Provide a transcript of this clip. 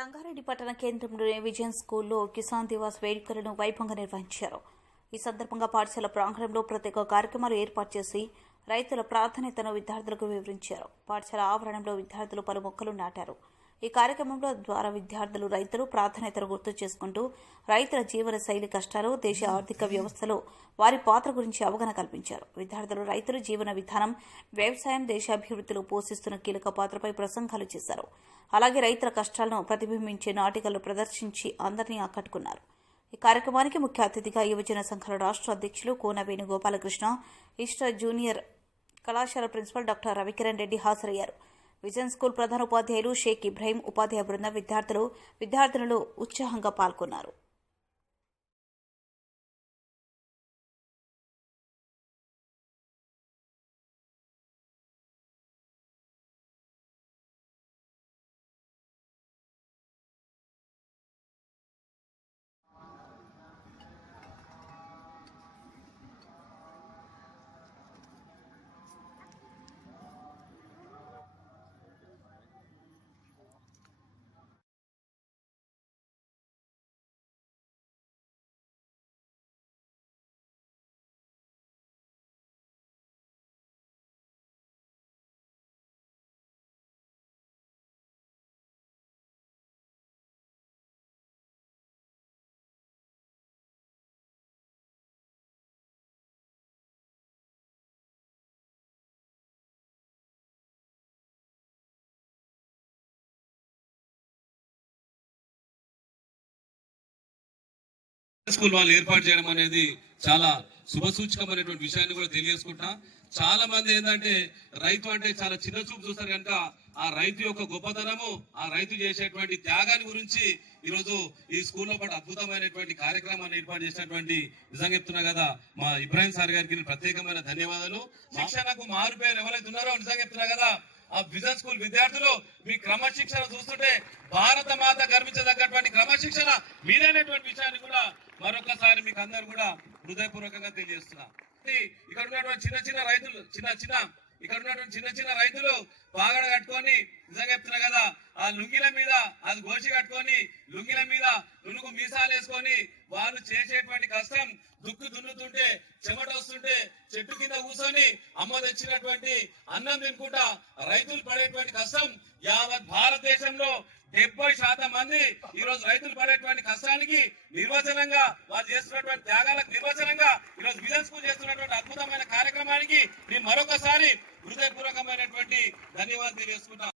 సంగారెడ్డి పట్టణ కేంద్రంలోని విజయన్ స్కూల్లో కిసాన్ దివాస్ వేడుకలను వైభవంగా నిర్వహించారు. ఈ సందర్భంగా పాఠశాల ప్రాంగణంలో ప్రత్యేక కార్యక్రమాలు ఏర్పాటు చేసి రైతుల ప్రాధాన్యతను విద్యార్థులకు వివరించారు. పాఠశాల ఆవరణంలో విద్యార్థులు పలు మొక్కలు నాటారు. ఈ కార్యక్రమంలో ద్వారా విద్యార్థులు రైతులు ప్రాధాన్యతను గుర్తు చేసుకుంటూ రైతుల జీవన శైలి కష్టాలు దేశ ఆర్థిక వ్యవస్థలో వారి పాత్ర గురించి అవగాహన కల్పించారు. విద్యార్థులు రైతుల జీవన విధానం వ్యవసాయం దేశాభివృద్ధిలో పోషిస్తున్న కీలక పాత్రపై ప్రసంగాలు చేశారు. అలాగే రైతుల కష్టాలను ప్రతిబింబించే నాటికలు ప్రదర్శించి అందరినీ ఆకట్టుకున్నారు. ఈ కార్యక్రమానికి ముఖ్య అతిథిగా యువజన సంఘాల రాష్ట్ర అధ్యక్షులు కోన వేణుగోపాలకృష్ణ ఇష్ట జూనియర్ కళాశాల ప్రిన్సిపల్ డాక్టర్ రవికిరణ్ రెడ్డి హాజరయ్యారు. విజన్ స్కూల్ ప్రధాన ఉపాధ్యాయులు షేక్ ఇబ్రహీం ఉపాధ్యాయ బృందం విద్యార్థులు విద్యార్థినులు ఉత్సాహంగా పాల్గొన్నారు. స్కూల్ వాళ్ళు ఏర్పాటు చేయడం అనేది చాలా శుభసూచకమైనటువంటి విషయాన్ని కూడా తెలియజేసుకుంటా. చాలా మంది ఏంటంటే రైతు అంటే చాలా చిన్న చూపు చూస్తారు కనుక ఆ రైతు యొక్క గొప్పతనము ఆ రైతు చేసేటువంటి త్యాగాన్ని గురించి ఈరోజు ఈ స్కూల్లో పాటు అద్భుతమైనటువంటి కార్యక్రమాన్ని ఏర్పాటు చేసినటువంటి నిజంగా చెప్తున్నా కదా మా ఇబ్రాహిం సార్ గారికి ప్రత్యేకమైన ధన్యవాదాలు. శిక్షణకు మారు ఎవరైతే ఉన్నారో నిజంగా చెప్తున్నా కదా ఆ విజన్ స్కూల్ విద్యార్థులు మీ క్రమశిక్షణ చూస్తుంటే భారత మాత గర్వించదగ్గటువంటి క్రమశిక్షణ మీదైనటువంటి విషయాన్ని కూడా మరొకసారి మీకు అందరు కూడా హృదయపూర్వకంగా తెలియజేస్తున్నా. ఇక్కడ ఉన్నటువంటి చిన్న చిన్న రైతులు చిన్న చిన్న ఇక్కడ ఉన్నటువంటి చిన్న చిన్న రైతులు బాగా కట్టుకొని నిజంగా చెప్తున్నా కదా ఆ లుంగిల మీద అది గోచి కట్టుకొని లుంగిల మీద నునుగు మీసాలు వేసుకొని వాళ్ళు చేసేటువంటి కష్టం దుక్కు దున్నుతుంటే చెమట వస్తుంటే చెట్టు కింద కూర్చొని అమ్మ తెచ్చినటువంటి అన్నం తినుకుంటా రైతులు పడేటువంటి కష్టం యావత్ భారతదేశంలో డెబ్బై శాతం మంది ఈ రోజు రైతులు పడేటువంటి కష్టానికి నిర్వచనంగా వాళ్ళు చేస్తున్నటువంటి త్యాగాలకు నిర్వచనంగా ఈ రోజు విజన్ స్కూల్ చేస్తున్నటువంటి అద్భుతమైన కార్యక్రమానికి నేను మరొకసారి హృదయపూర్వకమైనటువంటి ధన్యవాదాలు తెలియజేసుకుంటా